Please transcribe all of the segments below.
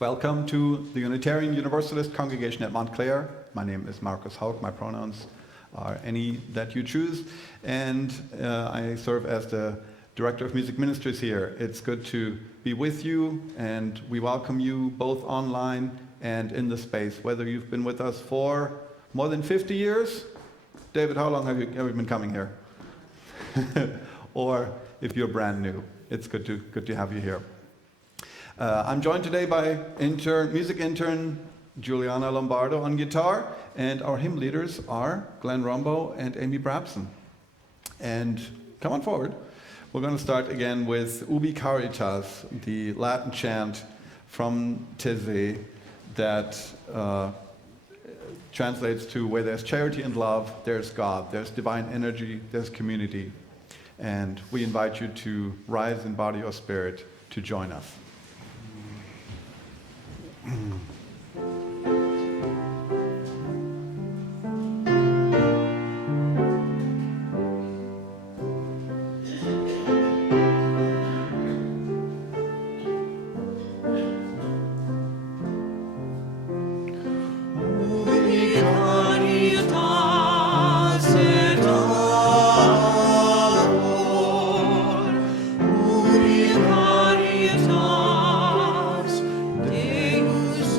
Welcome to the Unitarian Universalist congregation at Montclair. My name is Markus Haug. My pronouns are any that you choose. And I serve as the Director of Music Ministries here. It's good to be with you, and we welcome you both online and in the space, whether you've been with us for more than 50 years. David, how long have you been coming here? Or if you're brand new, it's good to have you here. I'm joined today by music intern Juliana Lombardo on guitar, and our hymn leaders are Glenn Rombo and Amy Brabson. And come on forward. We're going to start again with Ubi Caritas, the Latin chant from Taizé that translates to where there's charity and love, there's God, there's divine energy, there's community. And we invite you to rise in body or spirit to join us. Deus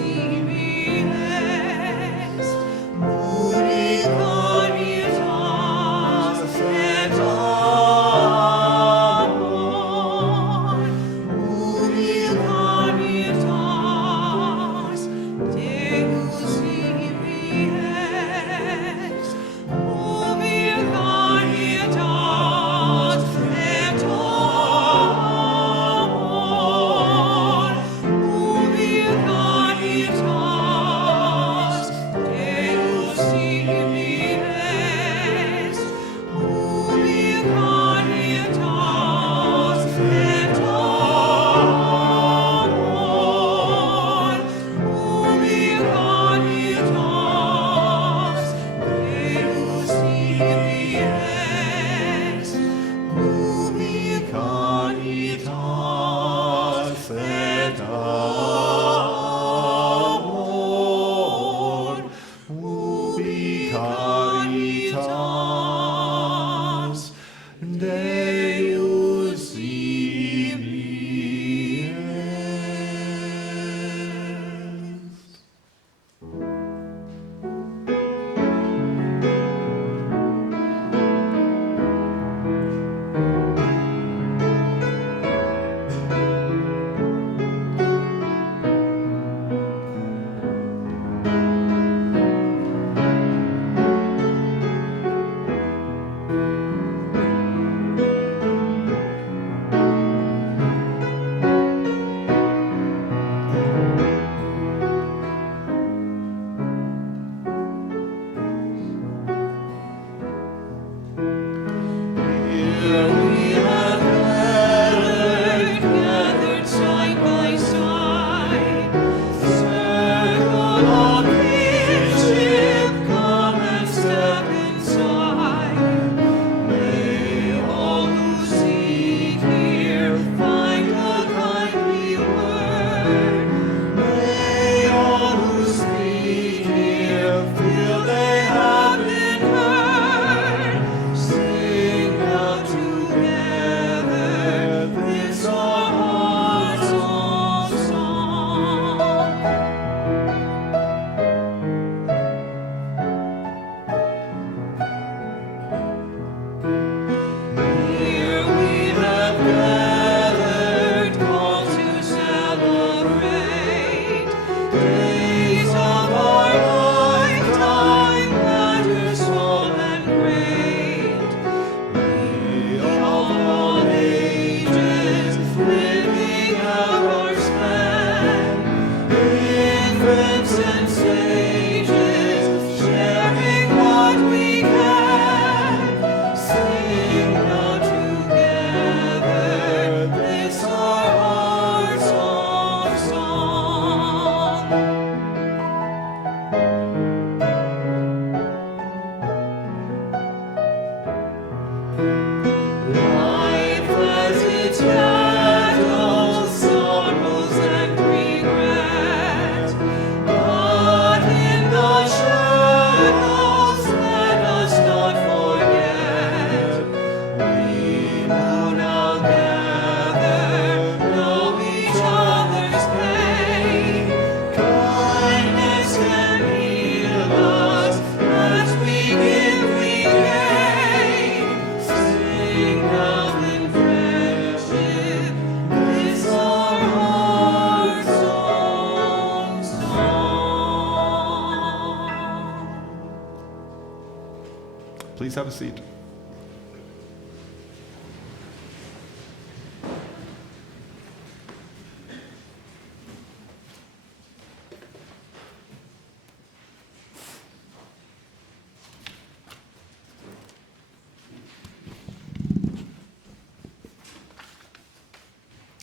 Please have a seat.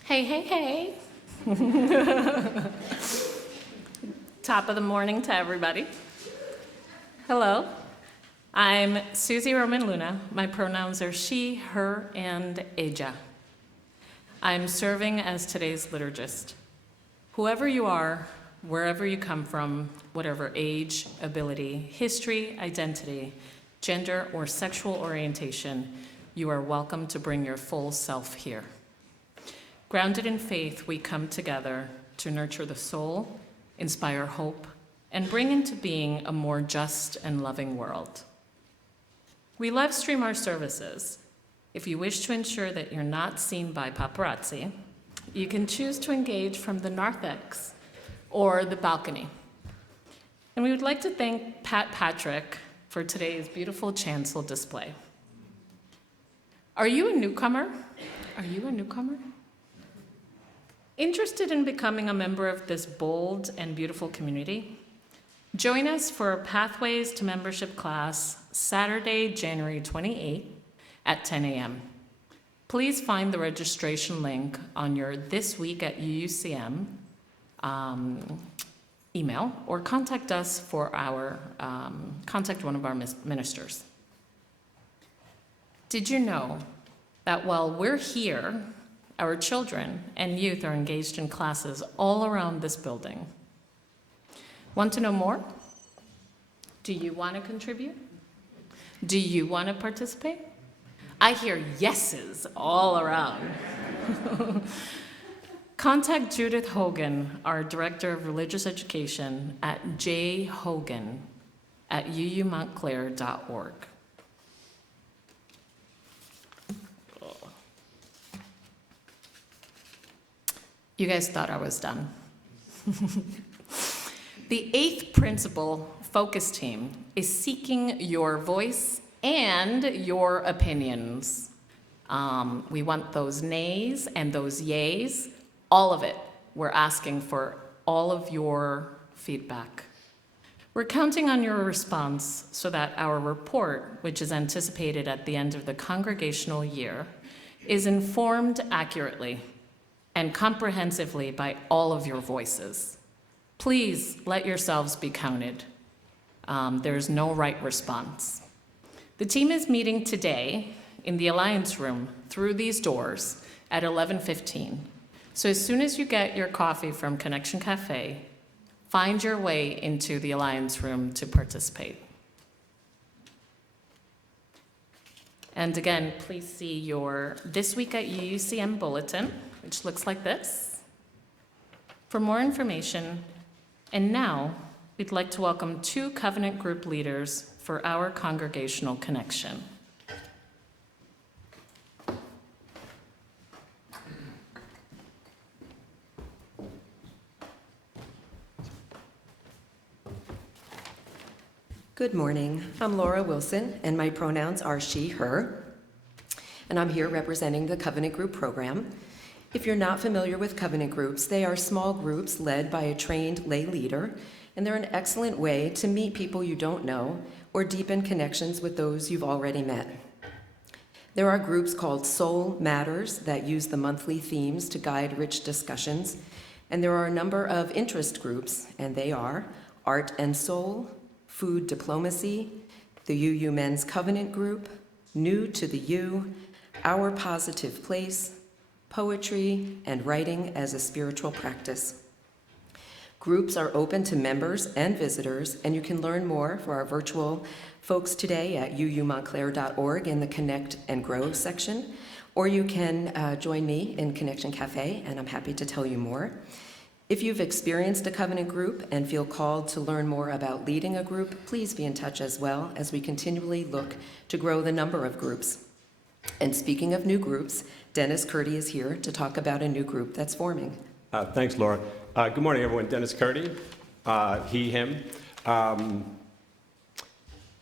Hey, hey, hey. Top of the morning to everybody. Hello. I'm Susie Roman Luna. My pronouns are she, her, and ella. I'm serving as today's liturgist. Whoever you are, wherever you come from, whatever age, ability, history, identity, gender, or sexual orientation, you are welcome to bring your full self here. Grounded in faith, we come together to nurture the soul, inspire hope, and bring into being a more just and loving world. We live stream our services. If you wish to ensure that you're not seen by paparazzi, you can choose to engage from the narthex or the balcony. And we would like to thank Pat Patrick for today's beautiful chancel display. Are you a newcomer? Are you a newcomer? Interested in becoming a member of this bold and beautiful community? Join us for Pathways to Membership class Saturday, January 28th at 10 a.m. Please find the registration link on your This Week at UUCM email, or contact us for our, contact one of our ministers. Did you know that while we're here, our children and youth are engaged in classes all around this building? Want to know more? Do you want to contribute? Do you want to participate? I hear yeses all around. Contact Judith Hogan, our Director of Religious Education, at jhogan@uumontclair.org. You guys thought I was done. The 8th principle focus team is seeking your voice and your opinions. We want those nays and those yays, all of it. We're asking for all of your feedback. We're counting on your response so that our report, which is anticipated at the end of the congregational year, is informed accurately and comprehensively by all of your voices. Please let yourselves be counted. There's no right response. The team is meeting today in the Alliance Room through these doors at 11:15. So as soon as you get your coffee from Connection Cafe, find your way into the Alliance Room to participate. And again, please see your This Week at UUCM bulletin, which looks like this, for more information. And now, we'd like to welcome 2 covenant group leaders for our congregational connection. Good morning. I'm Laura Wilson, and my pronouns are she, her. And I'm here representing the Covenant Group program. If you're not familiar with covenant groups, they are small groups led by a trained lay leader, and they're an excellent way to meet people you don't know or deepen connections with those you've already met. There are groups called Soul Matters that use the monthly themes to guide rich discussions, and there are a number of interest groups, and they are Art and Soul, Food Diplomacy, the UU Men's Covenant Group, New to the U, Our Positive Place, Poetry, and Writing as a Spiritual Practice. Groups are open to members and visitors, and you can learn more for our virtual folks today at uumontclair.org in the Connect and Grow section, or you can join me in Connection Cafe, and I'm happy to tell you more. If you've experienced a covenant group and feel called to learn more about leading a group, please be in touch as well as we continually look to grow the number of groups. And speaking of new groups, Dennis Curdy is here to talk about a new group that's forming. Thanks, Laura. Good morning, everyone. Dennis Curdy, he, him.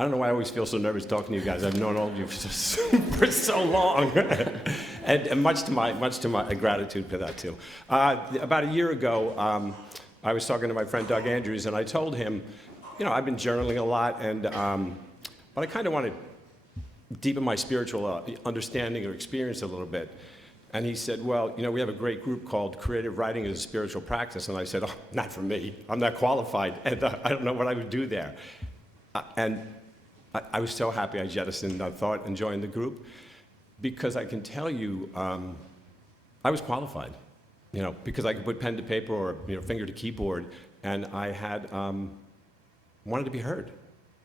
I don't know why I always feel so nervous talking to you guys. I've known all of you for so long, and much to my gratitude for that too. About a year ago, I was talking to my friend Doug Andrews, and I told him, I've been journaling a lot, and but I kind of want to deepen my spiritual understanding or experience a little bit. And he said, well, we have a great group called Creative Writing as a Spiritual Practice. And I said, oh, not for me. I'm not qualified, and I don't know what I would do there. And I was so happy I jettisoned thought and joined the group, because I can tell you, I was qualified, because I could put pen to paper or finger to keyboard, and I had wanted to be heard.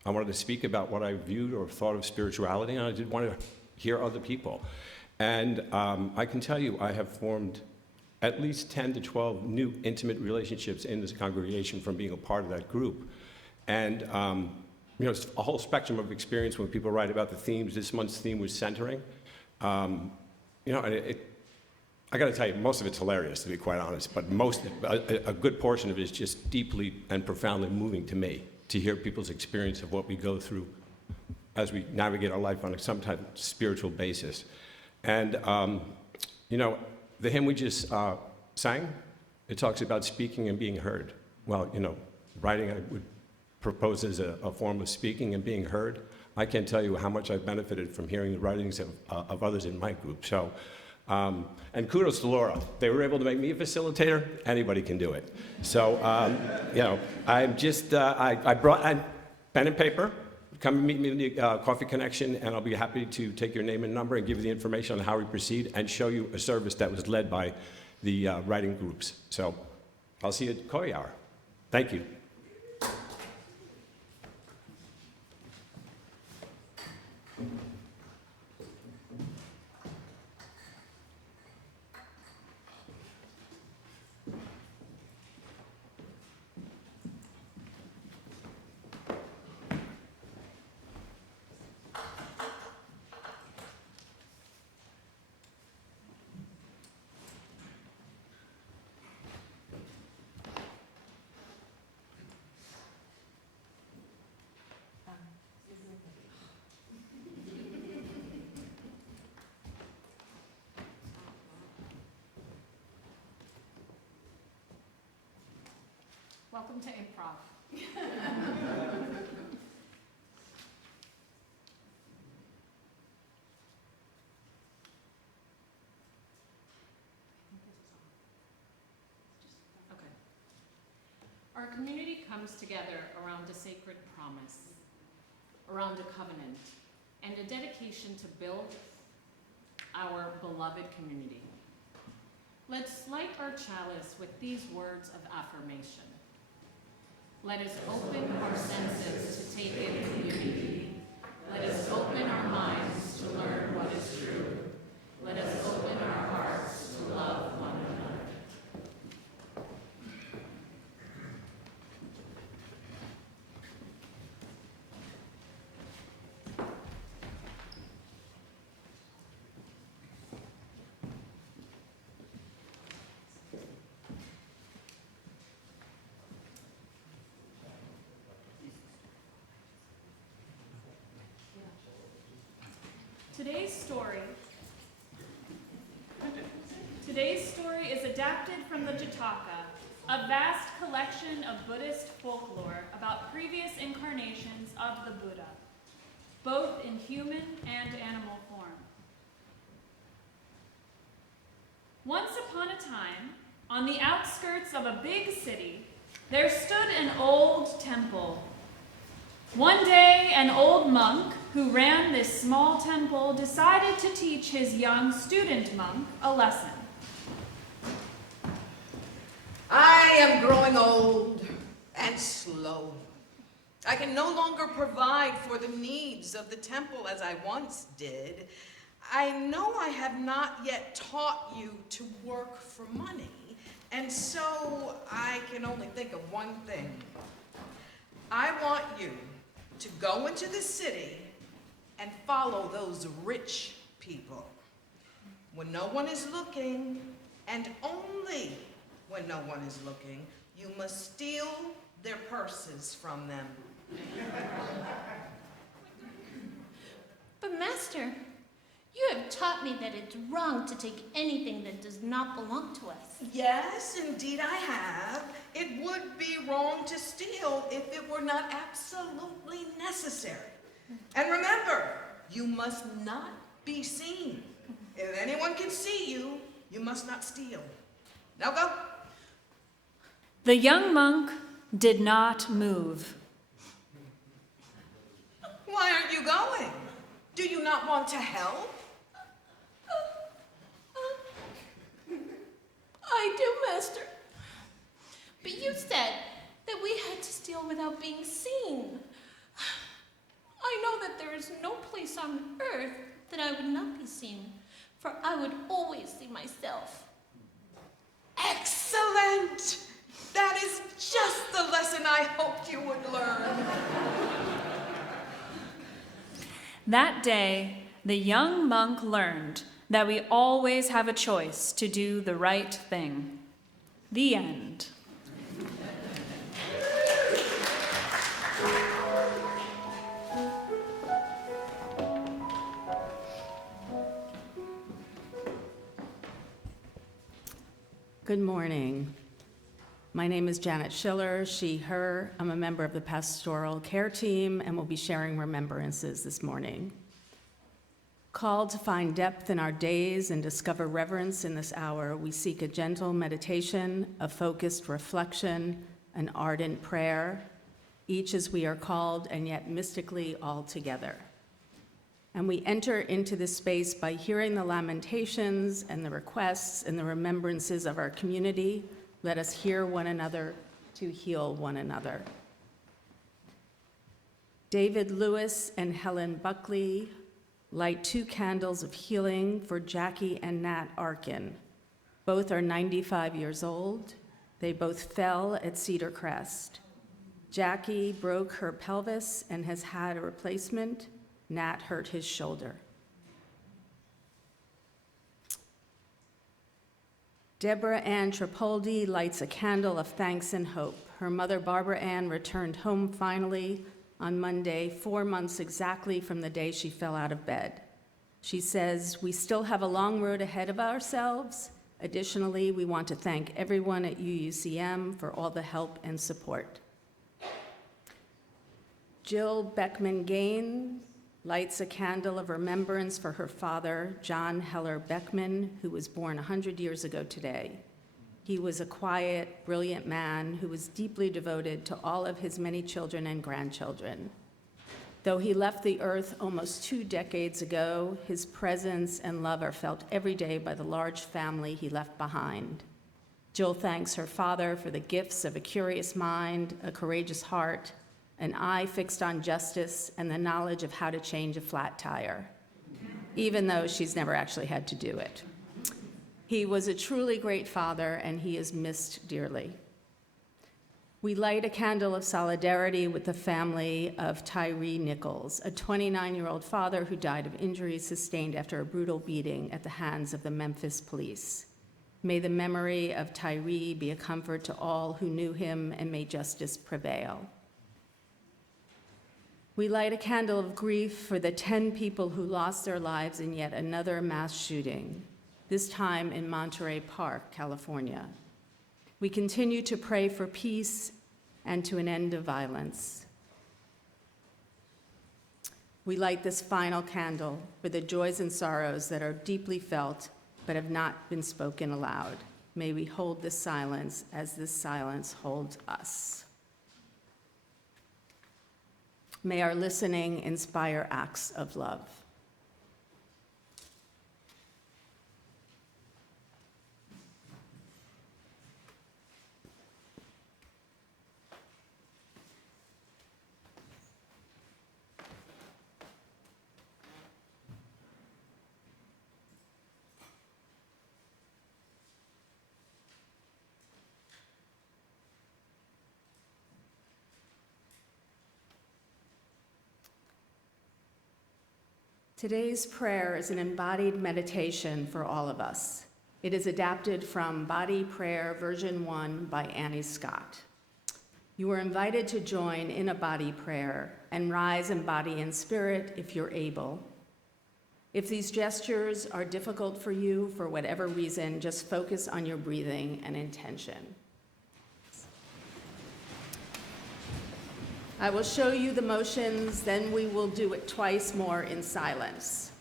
I wanted to speak about what I viewed or thought of spirituality, and I did want to hear other people. And I can tell you, I have formed at least 10 to 12 new intimate relationships in this congregation from being a part of that group. And it's a whole spectrum of experience when people write about the themes. This month's theme was centering. And I got to tell you, most of it's hilarious, to be quite honest, but a good portion of it is just deeply and profoundly moving to me, to hear people's experience of what we go through as we navigate our life on a sometimes spiritual basis. And, the hymn we just sang, it talks about speaking and being heard. Well, writing I would propose as a form of speaking and being heard. I can't tell you how much I've benefited from hearing the writings of others in my group. So, and kudos to Laura. They were able to make me a facilitator. Anybody can do it. So, I'm just, I brought pen and paper. Come and meet me in the Coffee Connection, and I'll be happy to take your name and number and give you the information on how we proceed and show you a service that was led by the writing groups. So I'll see you at Coffee Hour. Thank you. Welcome to improv. Okay. Our community comes together around a sacred promise, around a covenant, and a dedication to build our beloved community. Let's light our chalice with these words of affirmation. Let us open our senses to take in community. Let us open our minds to learn what is true. Let us open our hearts to love one another. Today's story is adapted from the Jataka, a vast collection of Buddhist folklore about previous incarnations of the Buddha, both in human and animal form. Once upon a time, on the outskirts of a big city, there stood an old temple. One day, an old monk who ran this small temple decided to teach his young student monk a lesson. I am growing old and slow. I can no longer provide for the needs of the temple as I once did. I know I have not yet taught you to work for money, and so I can only think of one thing. I want you to go into the city and follow those rich people. When no one is looking, and only when no one is looking, you must steal their purses from them. Master, you have taught me that it's wrong to take anything that does not belong to us. Yes, indeed I have. It would be wrong to steal if it were not absolutely necessary. And remember, you must not be seen. If anyone can see you, you must not steal. Now go. The young monk did not move. Why aren't you going? Do you not want to help? I do, Master. But you said that we had to steal without being seen. I know that there is no place on earth that I would not be seen, for I would always see myself. Excellent! That is just the lesson I hoped you would learn. That day, the young monk learned that we always have a choice to do the right thing. The end. Good morning. My name is Janet Schiller, she, her. I'm a member of the pastoral care team and will be sharing remembrances this morning. Called to find depth in our days and discover reverence in this hour, we seek a gentle meditation, a focused reflection, an ardent prayer, each as we are called and yet mystically all together. And we enter into this space by hearing the lamentations and the requests and the remembrances of our community. Let us hear one another to heal one another. David Lewis and Helen Buckley light 2 candles of healing for Jackie and Nat Arkin. Both are 95 years old. They both fell at Cedar Crest. Jackie broke her pelvis and has had a replacement. Nat hurt his shoulder. Deborah Ann Tripoldi lights a candle of thanks and hope. Her mother, Barbara Ann, returned home finally on Monday, 4 months exactly from the day she fell out of bed. She says, "We still have a long road ahead of ourselves. Additionally, we want to thank everyone at UUCM for all the help and support." Jill Beckman-Gaines lights a candle of remembrance for her father, John Heller Beckman, who was born 100 years ago today. He was a quiet, brilliant man who was deeply devoted to all of his many children and grandchildren. Though he left the earth almost 2 decades ago, his presence and love are felt every day by the large family he left behind. Jill thanks her father for the gifts of a curious mind, a courageous heart, an eye fixed on justice, and the knowledge of how to change a flat tire, even though she's never actually had to do it. He was a truly great father, and he is missed dearly. We light a candle of solidarity with the family of Tyree Nichols, a 29-year-old father who died of injuries sustained after a brutal beating at the hands of the Memphis police. May the memory of Tyree be a comfort to all who knew him, and may justice prevail. We light a candle of grief for the 10 people who lost their lives in yet another mass shooting, this time in Monterey Park, California. We continue to pray for peace and to an end of violence. We light this final candle for the joys and sorrows that are deeply felt but have not been spoken aloud. May we hold this silence as this silence holds us. May our listening inspire acts of love. Today's prayer is an embodied meditation for all of us. It is adapted from Body Prayer Version 1 by Annie Scott. You are invited to join in a body prayer and rise in body and spirit if you're able. If these gestures are difficult for you for whatever reason, just focus on your breathing and intention. I will show you the motions, then we will do it twice more in silence.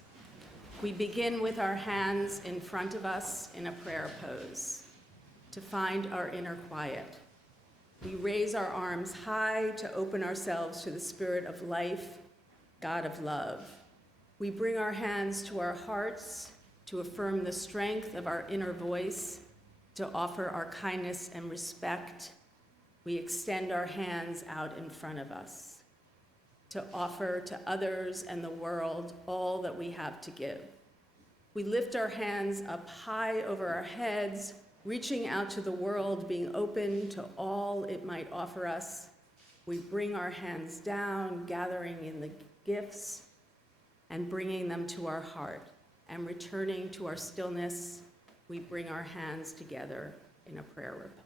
We begin with our hands in front of us in a prayer pose to find our inner quiet. We raise our arms high to open ourselves to the Spirit of life, God of love. We bring our hands to our hearts to affirm the strength of our inner voice, to offer our kindness and respect. We extend our hands out in front of us to offer to others and the world all that we have to give. We lift our hands up high over our heads, reaching out to the world, being open to all it might offer us. We bring our hands down, gathering in the gifts and bringing them to our heart. And returning to our stillness, we bring our hands together in a prayer repose.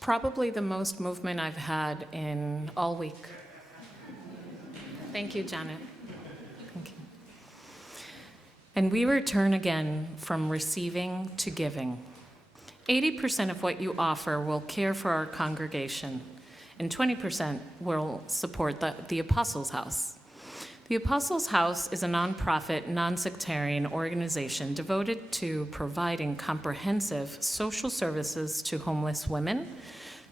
probably the most movement I've had in all week. Thank you, Janet. Thank you. And we return again from receiving to giving. 80% of what you offer will care for our congregation, and 20% will support the Apostles' House. The Apostles' House is a nonprofit, non-sectarian organization devoted to providing comprehensive social services to homeless women,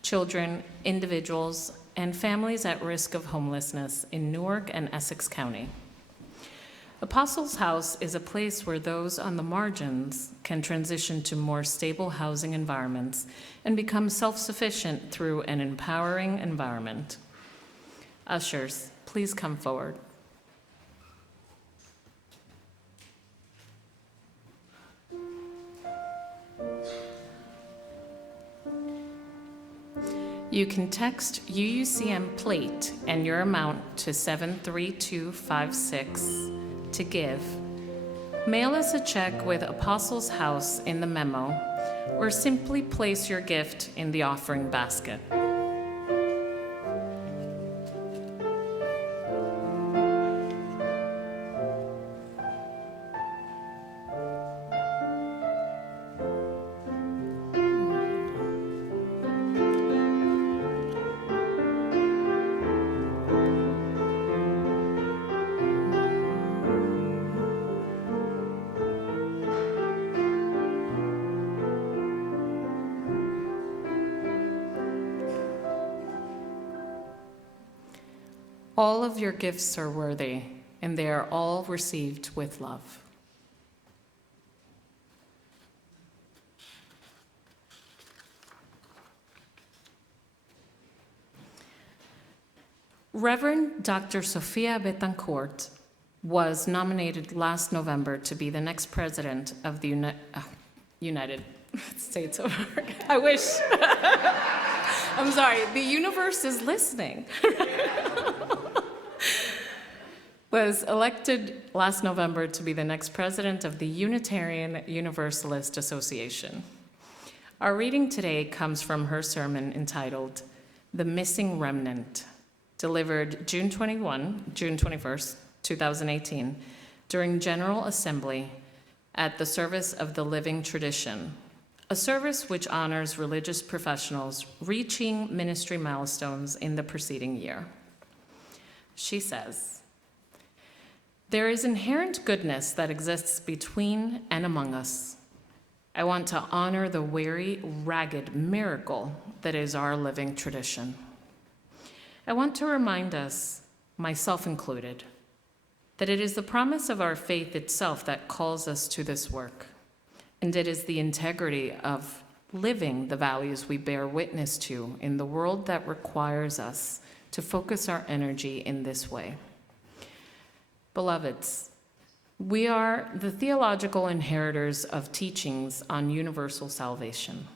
children, individuals, and families at risk of homelessness in Newark and Essex County. Apostles' House is a place where those on the margins can transition to more stable housing environments and become self-sufficient through an empowering environment. Ushers, please come forward. You can text UUCM plate and your amount to 73256 to give. Mail us a check with Apostles' House in the memo, or simply place your gift in the offering basket. All of your gifts are worthy, and they are all received with love. Reverend Dr. Sofia Betancourt was nominated last November to be the next president of the United States of America. I wish. I'm sorry, the universe is listening. Was elected last November to be the next president of the Unitarian Universalist Association. Our reading today comes from her sermon entitled, "The Missing Remnant," delivered June 21st, 2018, during General Assembly at the Service of the Living Tradition, a service which honors religious professionals reaching ministry milestones in the preceding year. She says, "There is inherent goodness that exists between and among us. I want to honor the weary, ragged miracle that is our living tradition. I want to remind us, myself included, that it is the promise of our faith itself that calls us to this work, and it is the integrity of living the values we bear witness to in the world that requires us to focus our energy in this way. Beloveds, we are the theological inheritors of teachings on universal salvation.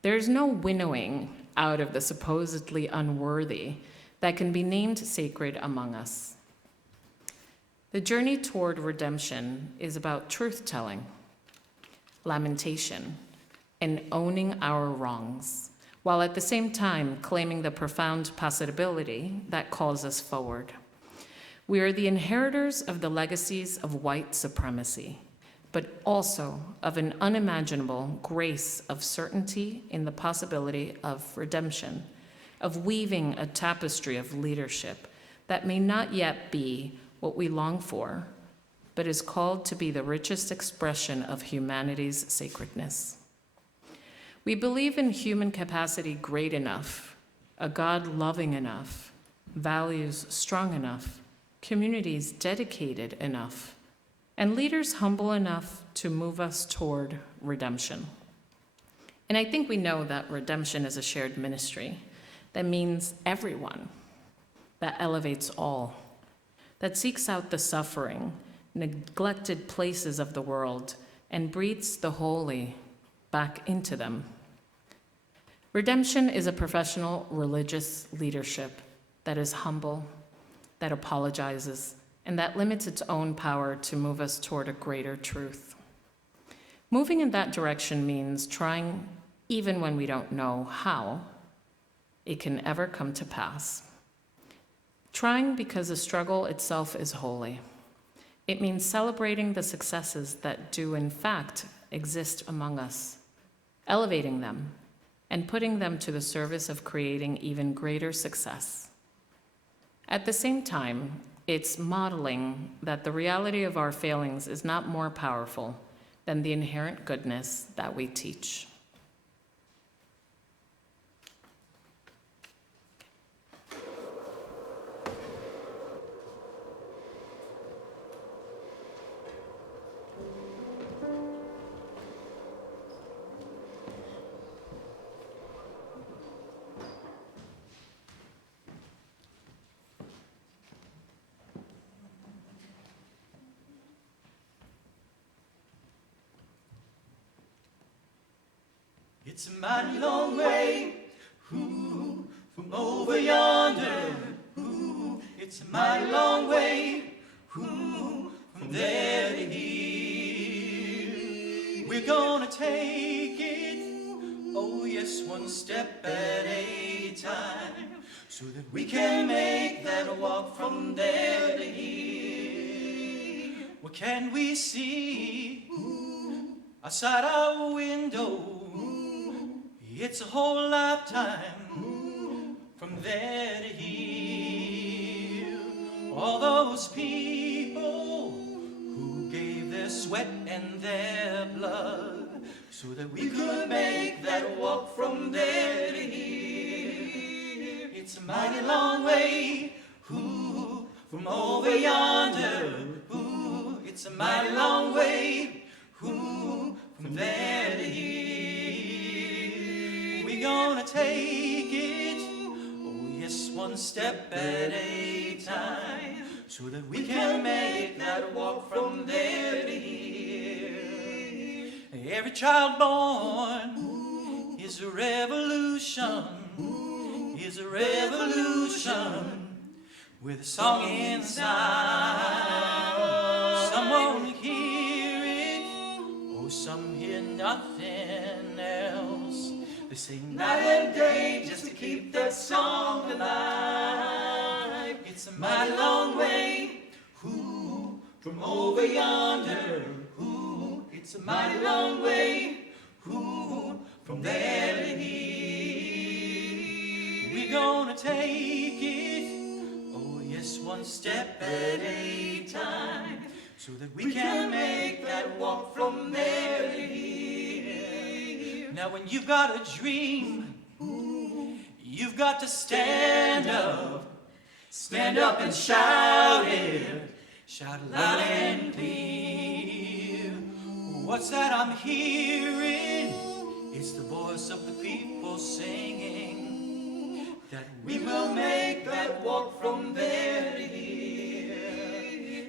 There is no winnowing out of the supposedly unworthy that can be named sacred among us. The journey toward redemption is about truth-telling, lamentation, and owning our wrongs, while at the same time claiming the profound possibility that calls us forward. We are the inheritors of the legacies of white supremacy, but also of an unimaginable grace of certainty in the possibility of redemption, of weaving a tapestry of leadership that may not yet be what we long for, but is called to be the richest expression of humanity's sacredness. We believe in human capacity great enough, a God loving enough, values strong enough, communities dedicated enough, and leaders humble enough to move us toward redemption. And I think we know that redemption is a shared ministry that means everyone, that elevates all, that seeks out the suffering, neglected places of the world, and breathes the holy back into them. Redemption is a professional religious leadership that is humble, that apologizes, and that limits its own power to move us toward a greater truth. Moving in that direction means trying even when we don't know how it can ever come to pass. Trying because the struggle itself is holy. It means celebrating the successes that do in fact exist among us, elevating them, and putting them to the service of creating even greater success. At the same time, it's modeling that the reality of our failings is not more powerful than the inherent goodness that we teach. It's a mighty long way, ooh, from over yonder, ooh. It's a mighty long way, ooh, from there to here. We're gonna take it, oh yes, one step at a time, so that we can make that walk from there to here. What can we see outside our window? It's a whole lifetime from there to here. All those people who gave their sweat and their blood so that we could make that walk from there to here. It's a mighty long way, ooh, from over yonder. Ooh, it's a mighty long way, ooh, from there to here. We're gonna take it, oh yes, one step at a time, so that we can make that walk from there to here. Every child born is a revolution, is a revolution, with a song inside. Some won't hear it, oh some hear nothing else. They sing night and day just to keep that song alive. It's a mighty long way, ooh, from over yonder. Ooh, it's a mighty long way, ooh, from there to here. We're gonna take it, oh yes, one step at a time, so that we can make that walk from there to here. Now when you've got a dream, you've got to stand up and shout it, shout loud and clear. What's that I'm hearing? It's the voice of the people singing that we will make that walk from there to here.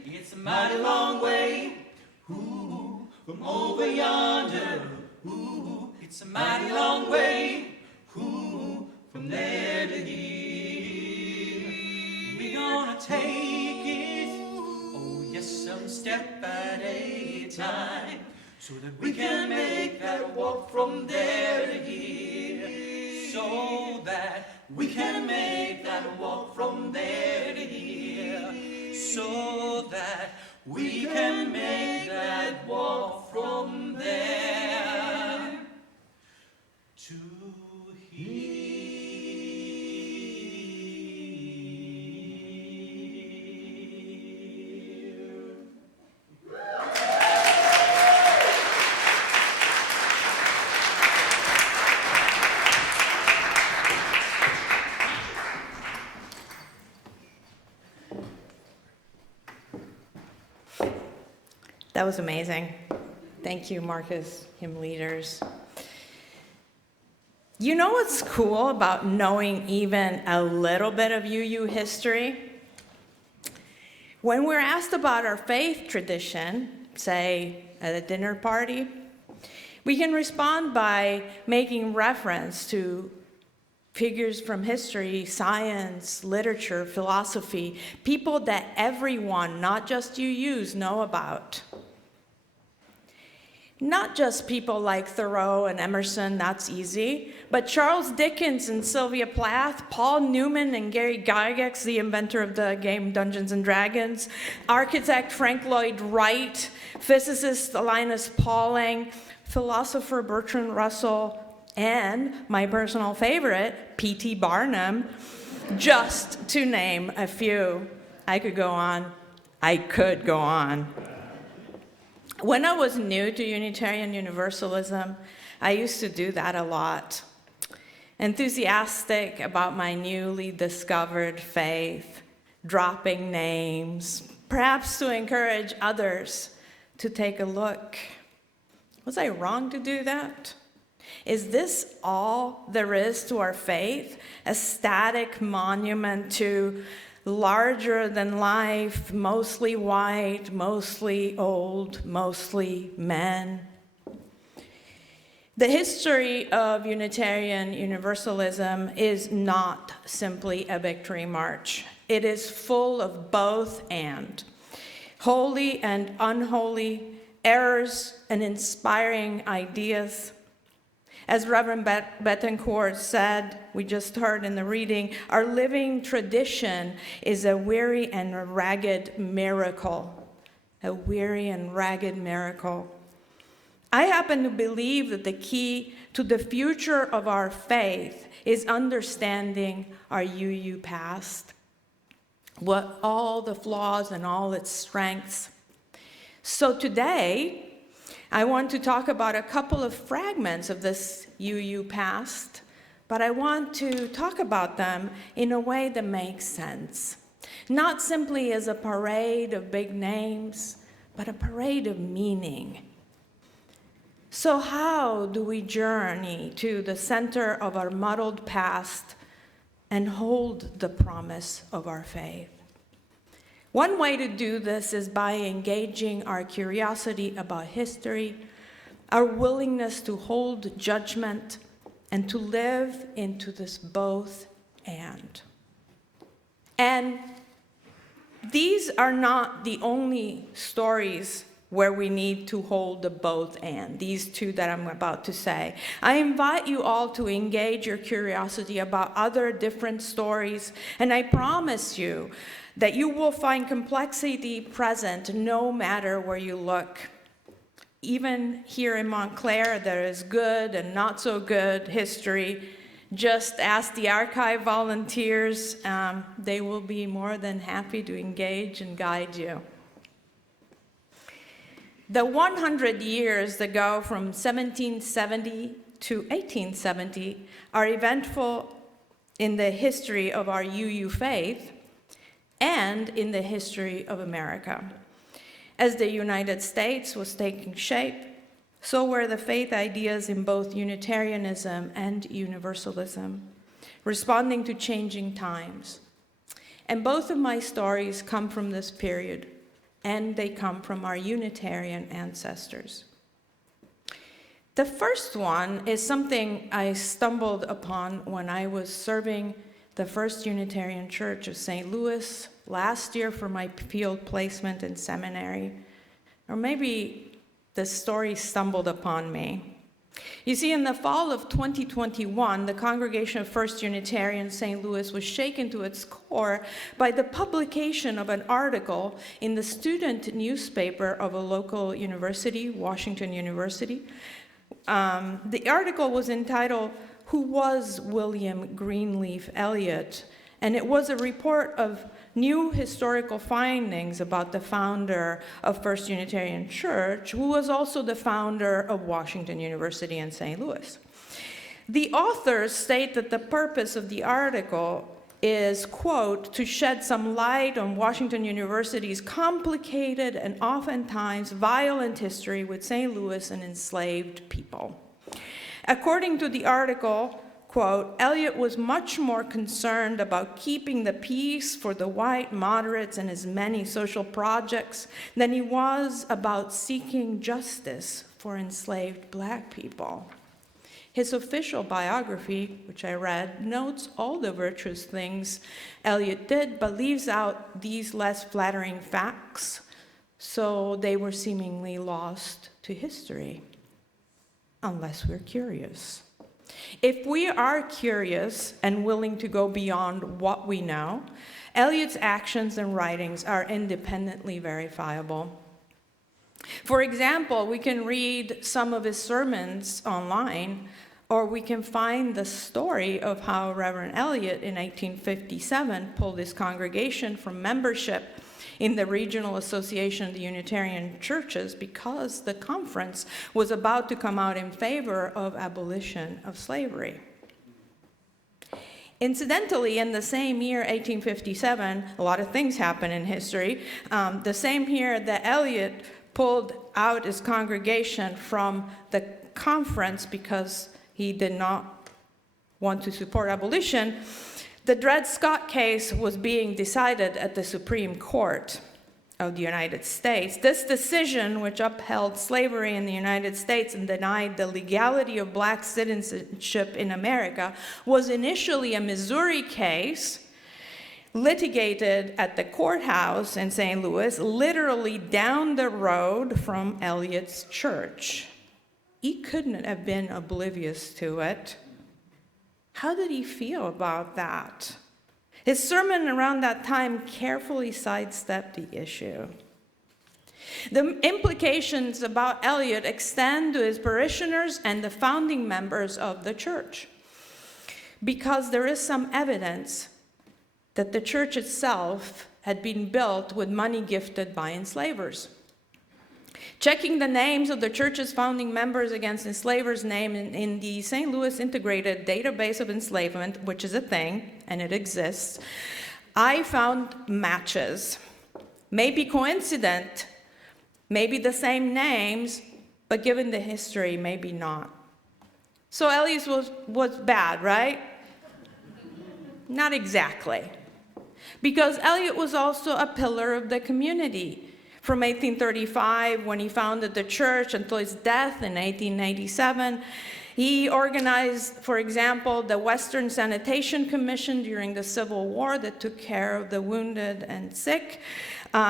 It's a mighty long way, ooh, from over yonder. Ooh, it's a mighty long way, ooh, from there to here. We're gonna take it, oh yes, some step at a time, so that we can make that walk from there to here. So that we can make that walk from there to here. So that we can make that walk from there to here. That was amazing. Thank you, Marcus, hymn leaders. You know what's cool about knowing even a little bit of UU history? When we're asked about our faith tradition, say at a dinner party, we can respond by making reference to figures from history, science, literature, philosophy, people that everyone, not just UUs, know about. Not just people like Thoreau and Emerson, that's easy, but Charles Dickens and Sylvia Plath, Paul Newman and Gary Gygax, the inventor of the game Dungeons and Dragons, architect Frank Lloyd Wright, physicist Linus Pauling, philosopher Bertrand Russell, and my personal favorite, P.T. Barnum, just to name a few. I could go on. When I was new to Unitarian Universalism, I used to do that a lot. Enthusiastic about my newly discovered faith, dropping names, perhaps to encourage others to take a look. Was I wrong to do that? Is this all there is to our faith? A static monument to larger than life, mostly white, mostly old, mostly men? The history of Unitarian Universalism is not simply a victory march. It is full of both and, holy and unholy, errors and inspiring ideas. As Reverend Betancourt said, we just heard in the reading, our living tradition is a weary and ragged miracle. A weary and ragged miracle. I happen to believe that the key to the future of our faith is understanding our UU past, what all the flaws and all its strengths. So today, I want to talk about a couple of fragments of this UU past, but I want to talk about them in a way that makes sense. Not simply as a parade of big names, but a parade of meaning. So how do we journey to the center of our muddled past and hold the promise of our faith? One way to do this is by engaging our curiosity about history, our willingness to hold judgment, and to live into this both and. And these are not the only stories where we need to hold the both and, these two that I'm about to say. I invite you all to engage your curiosity about other different stories, and I promise you that you will find complexity present no matter where you look. Even here in Montclair, there is good and not so good history. Just ask the archive volunteers. They will be more than happy to engage and guide you. The 100 years that go from 1770 to 1870 are eventful in the history of our UU faith and in the history of America. As the United States was taking shape, so were the faith ideas in both Unitarianism and Universalism, responding to changing times. And both of my stories come from this period, and they come from our Unitarian ancestors. The first one is something I stumbled upon when I was serving the First Unitarian Church of St. Louis last year for my field placement in seminary. Or maybe the story stumbled upon me. You see, in the fall of 2021, the congregation of First Unitarian St. Louis was shaken to its core by the publication of an article in the student newspaper of a local university, Washington University. The article was entitled, "Who Was William Greenleaf Eliot?" And it was a report of new historical findings about the founder of First Unitarian Church, who was also the founder of Washington University in St. Louis. The authors state that the purpose of the article is, quote, to shed some light on Washington University's complicated and oftentimes violent history with St. Louis and enslaved people. According to the article, quote, Eliot was much more concerned about keeping the peace for the white moderates and his many social projects than he was about seeking justice for enslaved black people. His official biography, which I read, notes all the virtuous things Eliot did, but leaves out these less flattering facts. so they were seemingly lost to history, unless we're curious. If we are curious and willing to go beyond what we know, Eliot's actions and writings are independently verifiable. For example, we can read some of his sermons online, or we can find the story of how Reverend Eliot in 1857 pulled his congregation from membership in the Regional Association of the Unitarian Churches because the conference was about to come out in favor of abolition of slavery. Incidentally, in the same year, 1857, a lot of things happen in history. The same year that Eliot pulled out his congregation from the conference because he did not want to support abolition, the Dred Scott case was being decided at the Supreme Court of the United States. This decision, which upheld slavery in the United States and denied the legality of black citizenship in America, was initially a Missouri case litigated at the courthouse in St. Louis, literally down the road from Eliot's church. He couldn't have been oblivious to it. How did he feel about that? His sermon around that time carefully sidestepped the issue. The implications about Eliot extend to his parishioners and the founding members of the church, because there is some evidence that the church itself had been built with money gifted by enslavers. Checking the names of the church's founding members against enslavers' names in the St. Louis Integrated Database of Enslavement, which is a thing, and it exists, I found matches. Maybe coincident, maybe the same names, but given the history, maybe not. So Eliot was bad, right? Not exactly. Because Eliot was also a pillar of the community. From 1835, when he founded the church, until his death in 1897, he organized, for example, the Western Sanitation Commission during the Civil War that took care of the wounded and sick.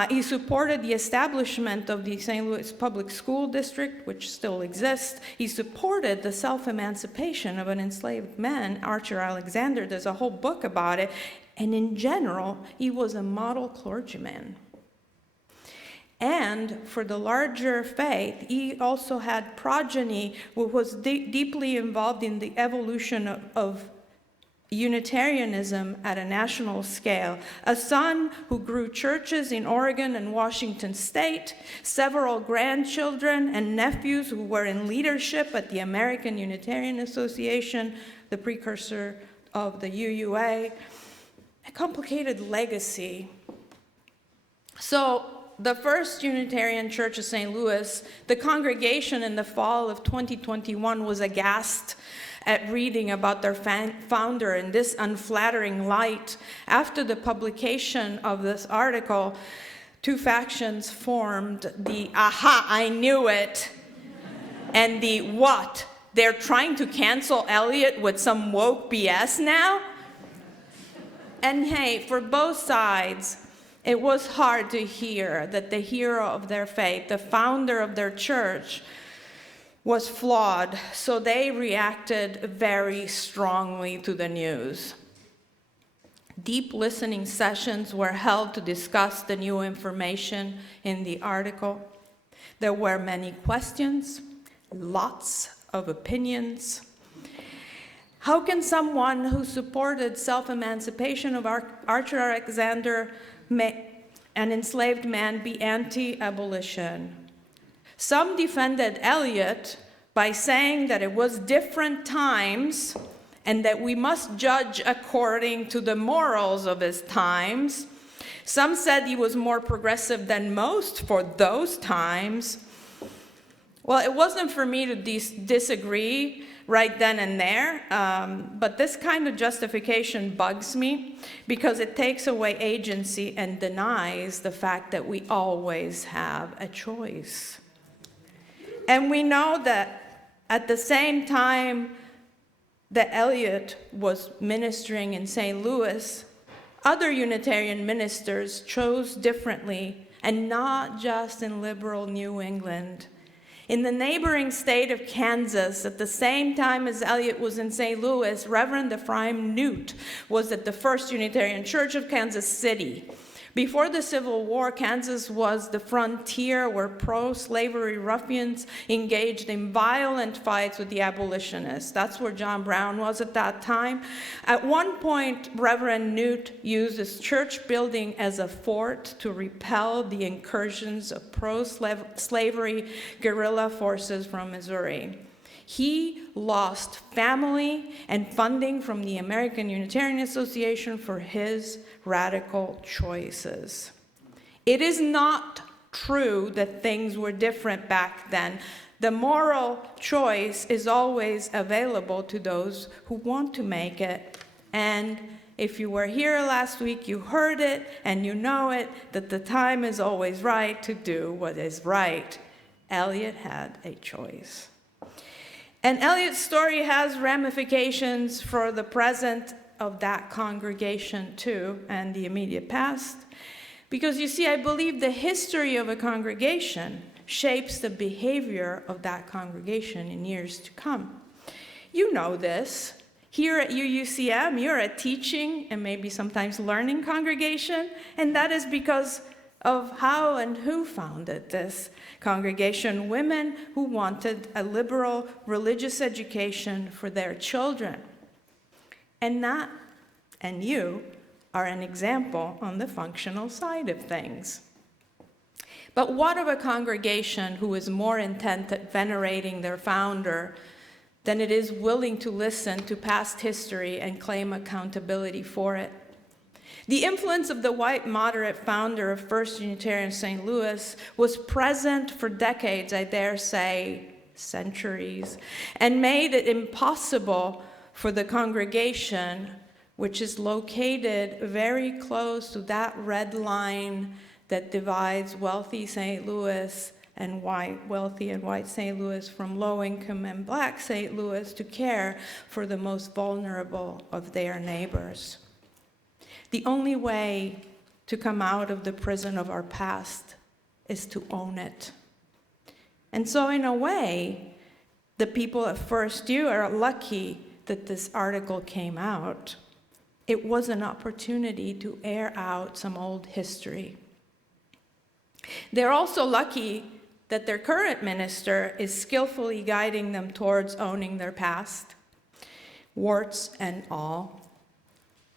He supported the establishment of the St. Louis Public School District, which still exists. He supported the self-emancipation of an enslaved man, Archer Alexander. There's a whole book about it. And in general, he was a model clergyman. And for the larger faith, he also had progeny who was deeply involved in the evolution of Unitarianism at a national scale. A son who grew churches in Oregon and Washington State, several grandchildren and nephews who were in leadership at the American Unitarian Association, the precursor of the UUA. A complicated legacy. So, the First Unitarian Church of St. Louis, the congregation in the fall of 2021 was aghast at reading about their founder in this unflattering light. After the publication of this article, two factions formed: the "aha, I knew it," and the "what? They're trying to cancel Eliot with some woke BS now?" And hey, for both sides, it was hard to hear that the hero of their faith, the founder of their church, was flawed, so they reacted very strongly to the news. Deep listening sessions were held to discuss the new information in the article. There were many questions, lots of opinions. How can someone who supported self-emancipation of Archer Alexander, an enslaved man, be anti-abolition? Some defended Eliot by saying that it was different times and that we must judge according to the morals of his times. Some said he was more progressive than most for those times. Well, it wasn't for me to disagree right then and there, but this kind of justification bugs me because it takes away agency and denies the fact that we always have a choice. And we know that at the same time that Eliot was ministering in St. Louis, other Unitarian ministers chose differently and not just in liberal New England. In the neighboring state of Kansas, at the same time as Eliot was in St. Louis, Reverend Ephraim Newt was at the First Unitarian Church of Kansas City. Before the Civil War, Kansas was the frontier where pro-slavery ruffians engaged in violent fights with the abolitionists. That's where John Brown was at that time. At one point, Reverend Newt used his church building as a fort to repel the incursions of pro-slavery guerrilla forces from Missouri. He lost family and funding from the American Unitarian Association for his radical choices. It is not true that things were different back then. The moral choice is always available to those who want to make it. And if you were here last week, you heard it and you know it, that the time is always right to do what is right. Eliot had a choice. And Eliot's story has ramifications for the present of that congregation too, and the immediate past. Because you see, I believe the history of a congregation shapes the behavior of that congregation in years to come. You know this. Here at UUCM, you're a teaching and maybe sometimes learning congregation, and that is because of how and who founded this congregation, women who wanted a liberal religious education for their children. And that, and you, are an example on the functional side of things. But what of a congregation who is more intent at venerating their founder than it is willing to listen to past history and claim accountability for it? The influence of the white moderate founder of First Unitarian St. Louis was present for decades, I dare say centuries, and made it impossible for the congregation, which is located very close to that red line that divides wealthy St. Louis and wealthy and white St. Louis from low-income and black St. Louis, to care for the most vulnerable of their neighbors. The only way to come out of the prison of our past is to own it. And so in a way, the people at First U are lucky that this article came out. It was an opportunity to air out some old history. They're also lucky that their current minister is skillfully guiding them towards owning their past, warts and all.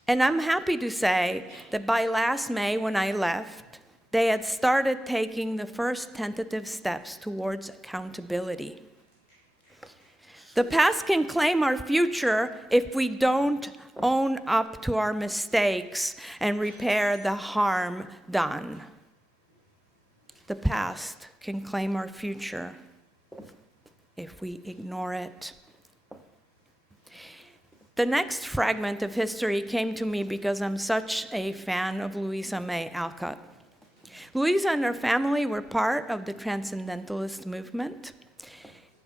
And I'm happy to say that by last May, when I left, they had started taking the first tentative steps towards accountability. The past can claim our future if we don't own up to our mistakes and repair the harm done. The past can claim our future if we ignore it. The next fragment of history came to me because I'm such a fan of Louisa May Alcott. Louisa and her family were part of the Transcendentalist movement.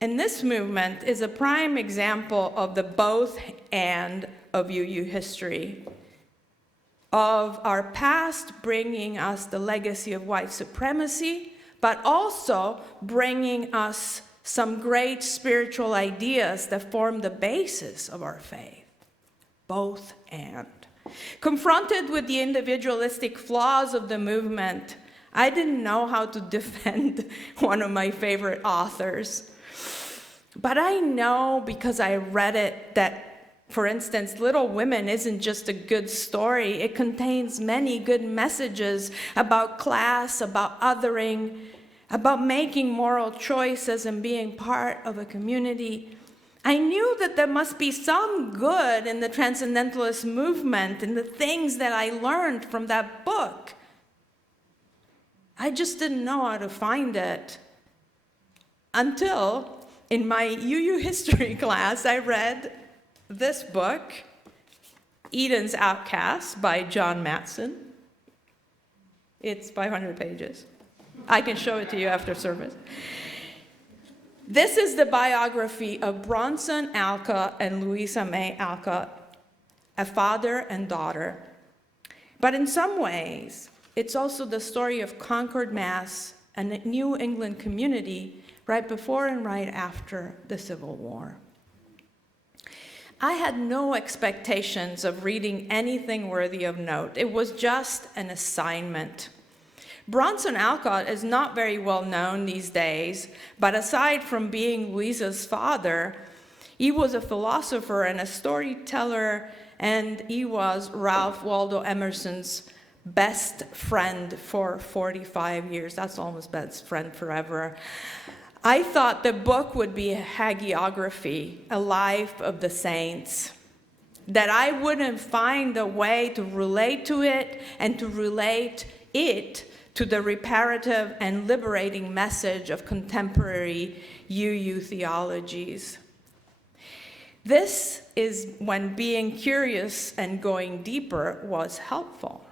And this movement is a prime example of the both and of UU history, of our past bringing us the legacy of white supremacy, but also bringing us some great spiritual ideas that form the basis of our faith. Both and. Confronted with the individualistic flaws of the movement, I didn't know how to defend one of my favorite authors. But I know, because I read it, that, for instance, Little Women isn't just a good story. It contains many good messages about class, about othering, about making moral choices and being part of a community. I knew that there must be some good in the Transcendentalist movement and the things that I learned from that book. I just didn't know how to find it until in my UU history class, I read this book, Eden's Outcast by John Matson. It's 500 pages. I can show it to you after service. This is the biography of Bronson Alcott and Louisa May Alcott, a father and daughter. But in some ways, It's also the story of Concord, Mass., and a New England community right before and right after the Civil War. I had no expectations of reading anything worthy of note. It was just an assignment. Bronson Alcott is not very well known these days, but aside from being Louisa's father, he was a philosopher and a storyteller, and he was Ralph Waldo Emerson's best friend for 45 years. That's almost best friend forever. I thought the book would be a hagiography, a life of the saints, that I wouldn't find a way to relate to it and to relate it to the reparative and liberating message of contemporary UU theologies. This is when being curious and going deeper was helpful.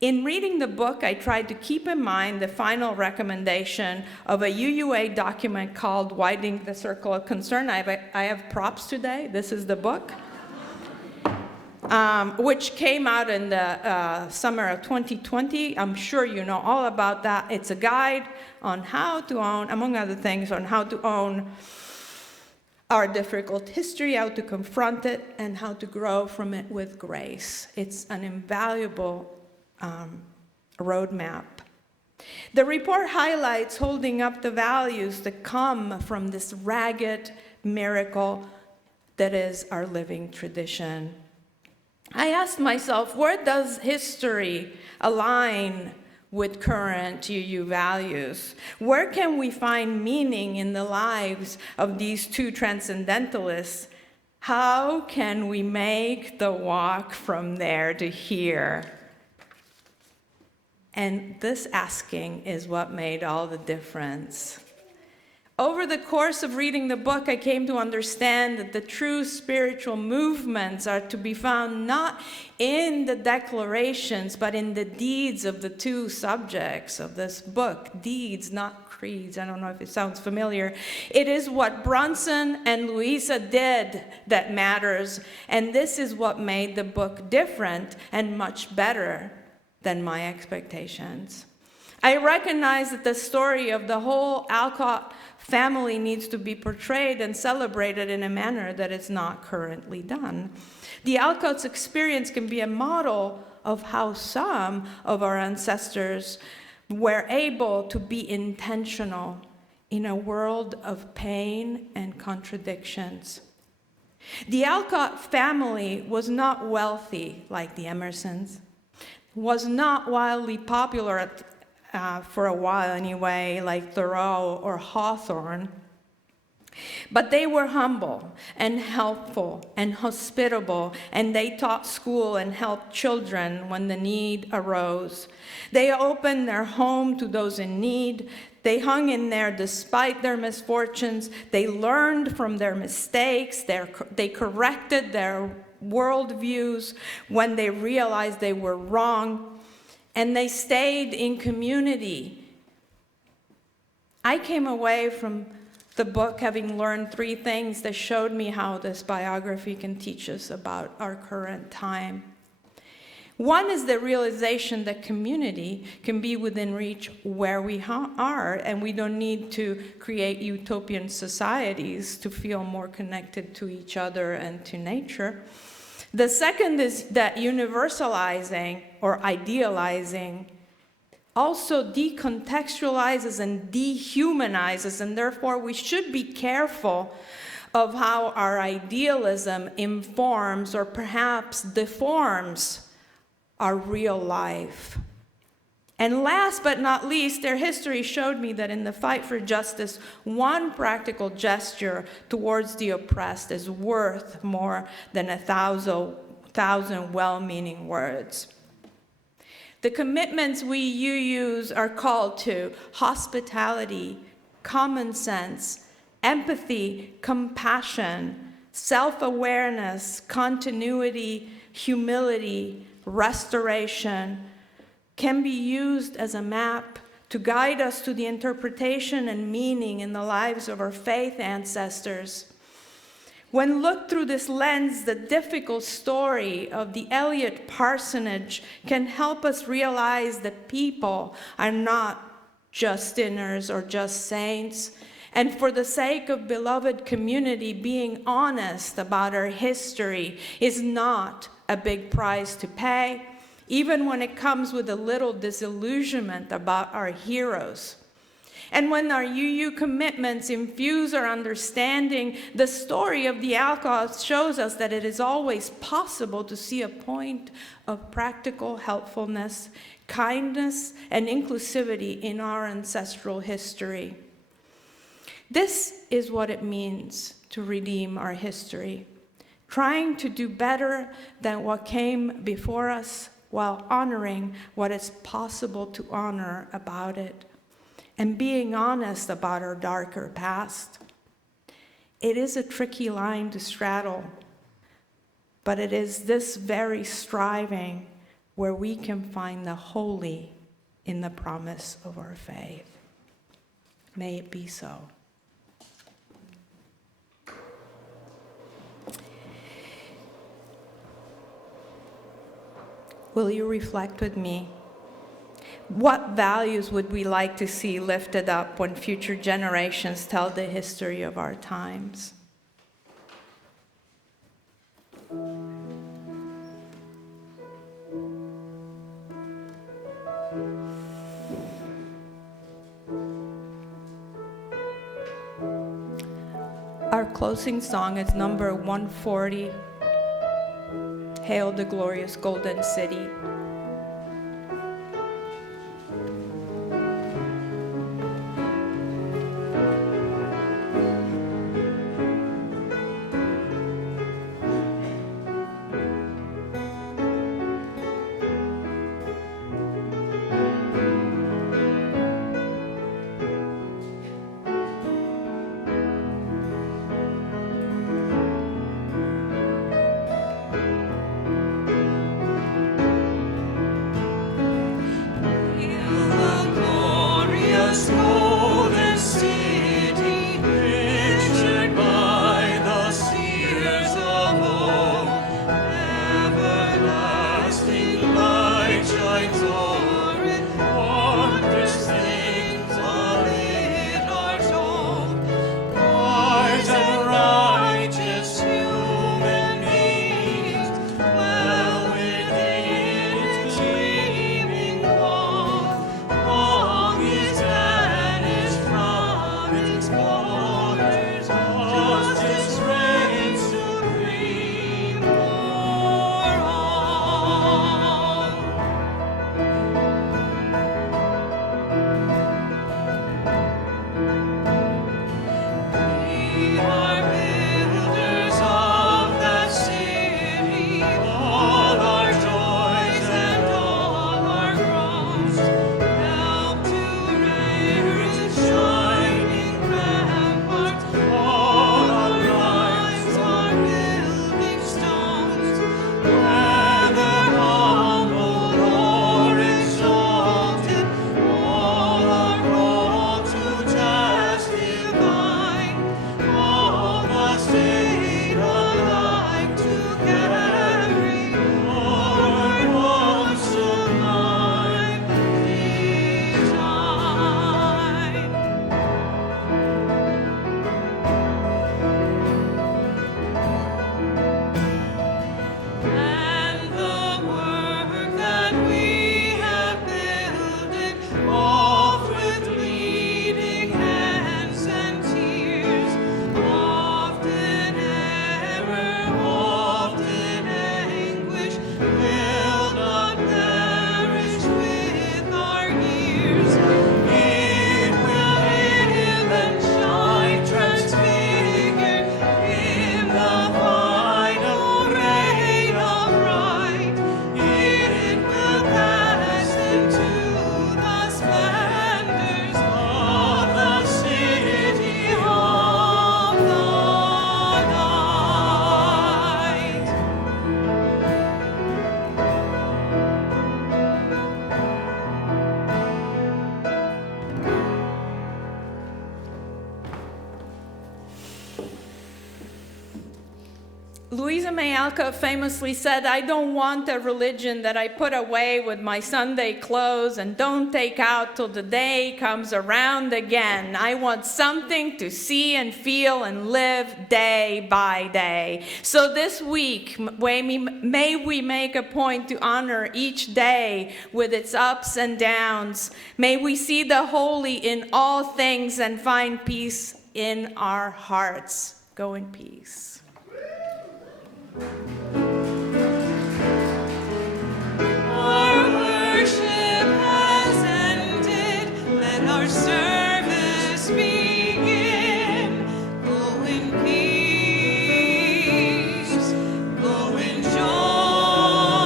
In reading the book, I tried to keep in mind the final recommendation of a UUA document called Widening the Circle of Concern. I have props today. This is the book, which came out in the summer of 2020. I'm sure you know all about that. It's a guide on how to own, among other things, on how to own our difficult history, how to confront it, and how to grow from it with grace. It's an invaluable roadmap. The report highlights holding up the values that come from this ragged miracle that is our living tradition. I asked myself, where does history align with current UU values? Where can we find meaning in the lives of these two transcendentalists? How can we make the walk from there to here? And this asking is what made all the difference. Over the course of reading the book, I came to understand that the true spiritual movements are to be found not in the declarations, but in the deeds of the two subjects of this book. Deeds, not creeds. I don't know if it sounds familiar. It is what Bronson and Louisa did that matters, and this is what made the book different and much better than my expectations. I recognize that the story of the whole Alcott family needs to be portrayed and celebrated in a manner that is not currently done. The Alcott's experience can be a model of how some of our ancestors were able to be intentional in a world of pain and contradictions. The Alcott family was not wealthy like the Emersons, was not wildly popular for a while anyway, like Thoreau or Hawthorne. But they were humble and helpful and hospitable, and they taught school and helped children when the need arose. They opened their home to those in need. They hung in there despite their misfortunes. They learned from their mistakes. They corrected their worldviews when they realized they were wrong, and they stayed in community. I came away from the book having learned three things that showed me how this biography can teach us about our current time. One is the realization that community can be within reach where we are, and we don't need to create utopian societies to feel more connected to each other and to nature. The second is that universalizing or idealizing also decontextualizes and dehumanizes, and therefore we should be careful of how our idealism informs or perhaps deforms our real life. And last but not least, their history showed me that in the fight for justice, one practical gesture towards the oppressed is worth more than 1,000 well-meaning words. The commitments we use are called to hospitality, common sense, empathy, compassion, self-awareness, continuity, humility, restoration, can be used as a map to guide us to the interpretation and meaning in the lives of our faith ancestors. When looked through this lens, the difficult story of the Elliott parsonage can help us realize that people are not just sinners or just saints. And for the sake of beloved community, being honest about our history is not a big price to pay, even when it comes with a little disillusionment about our heroes. And when our UU commitments infuse our understanding, the story of the Alcoholics shows us that it is always possible to see a point of practical helpfulness, kindness, and inclusivity in our ancestral history. This is what it means to redeem our history, trying to do better than what came before us while honoring what is possible to honor about it, and being honest about our darker past. It is a tricky line to straddle, but it is this very striving where we can find the holy in the promise of our faith. May it be so. Will you reflect with me? What values would we like to see lifted up when future generations tell the history of our times? Our closing song is number 140, Hail the Glorious Golden City. Louisa May Alcott famously said, "I don't want a religion that I put away with my Sunday clothes and don't take out till the day comes around again. I want something to see and feel and live day by day." So this week, may we make a point to honor each day with its ups and downs. May we see the holy in all things and find peace in our hearts. Go in peace. Our worship has ended. Let our service begin. Go in peace. Go in joy.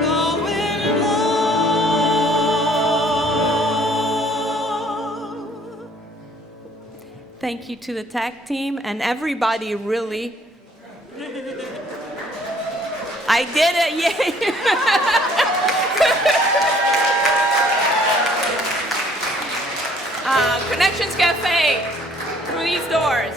Go in love. Thank you to the tag team and everybody, really. I did it, yay! Connections Cafe, through these doors.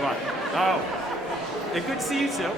Right. Oh, good to see you, Sil.